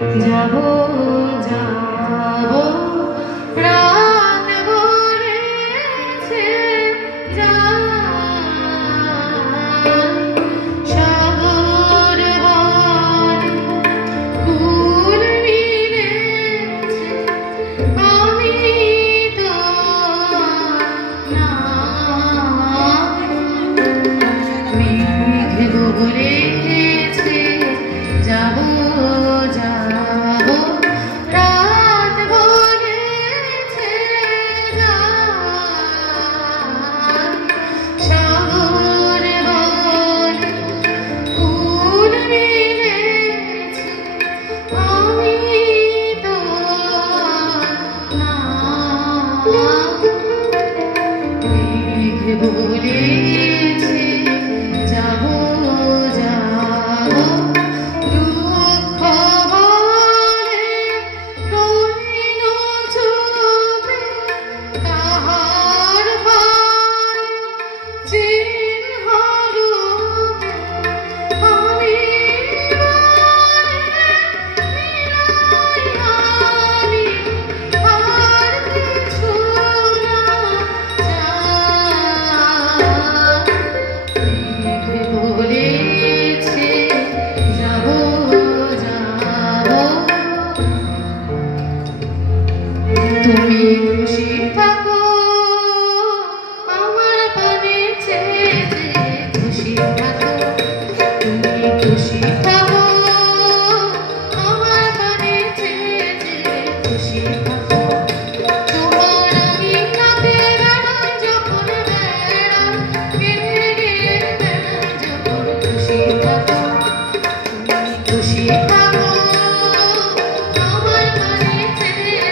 যাবো যাবো রাত ভরেছে সাগর বনে কুল মিলেছে আমি তো মেঘ বলেছে যাবো যাবো রাত ভরেছে সাগর বনে কুল মিলেছে আমি তো মেঘ বলেছে যাবো যাবো দুঃখ বলে রইল চুপে তাহার পায়ে চিহ্ন রূপে আমি আমি আর কিছু না চাই বলেছে যাবো যাবো তুমি খুশি থাকো আমার পানে চেয়ে খুশি থাকো তুমি খুশি থাকো আমার পানে চেয়ে খুশি থাকো তোমার আমি রাতে বেড়াই যখন বেড়াই বেড়াই যখন খুশি থাকো তুমি খুশি থাকো আমার পানে চেয়ে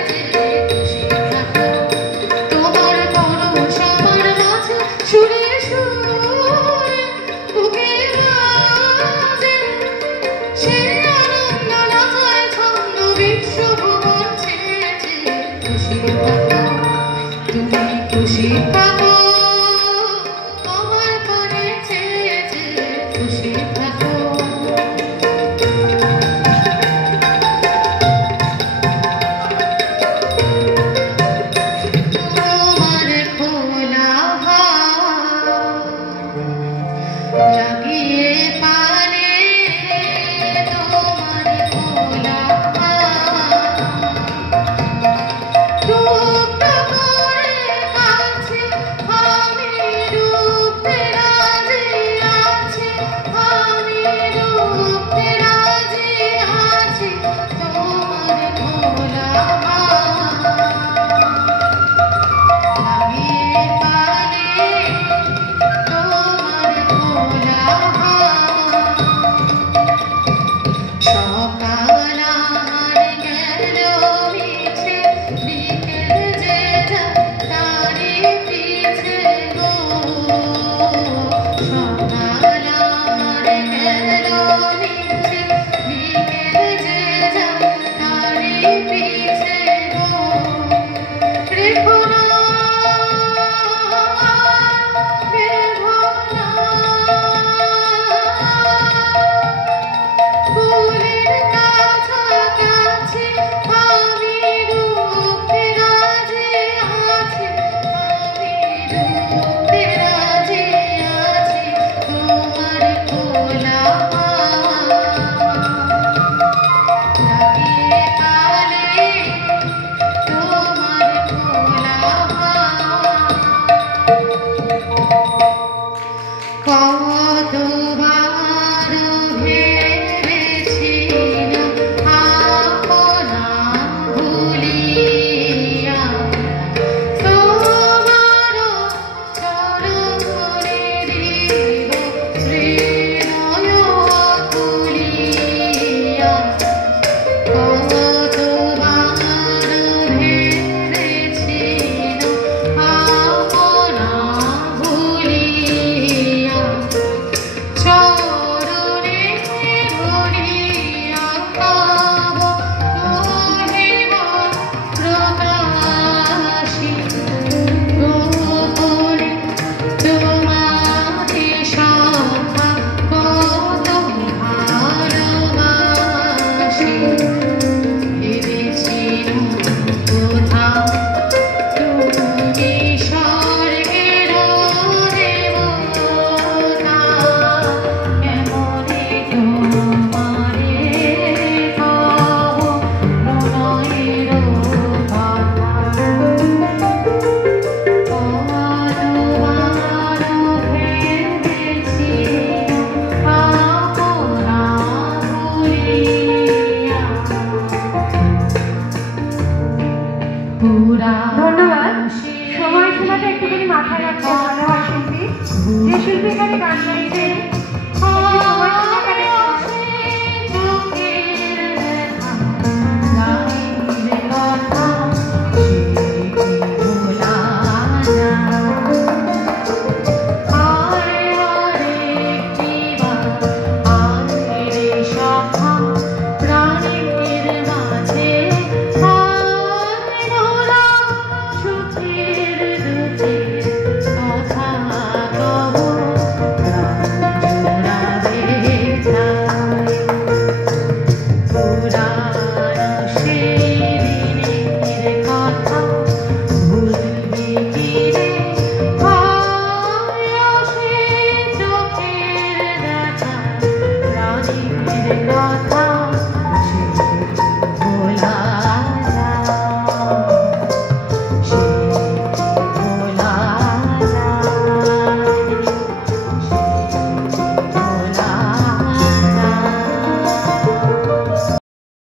খুশি থাকো তোমার পরশ আমার মাঝে সুরে সুরে বুকে বাজে সে আনন্দ নাচায় ছন্দ বিশ্বভুবন ছেয়ে খুশি থাকো তুমি খুশি থাকো আমার পানে চেয়ে খুশি থাকো তোমার খোলা হাওয়া লাগিয়ে পারে মাথায় রাখতে ভালো হয় শিল্পী, যে শিল্পী এখানে গান গাইছে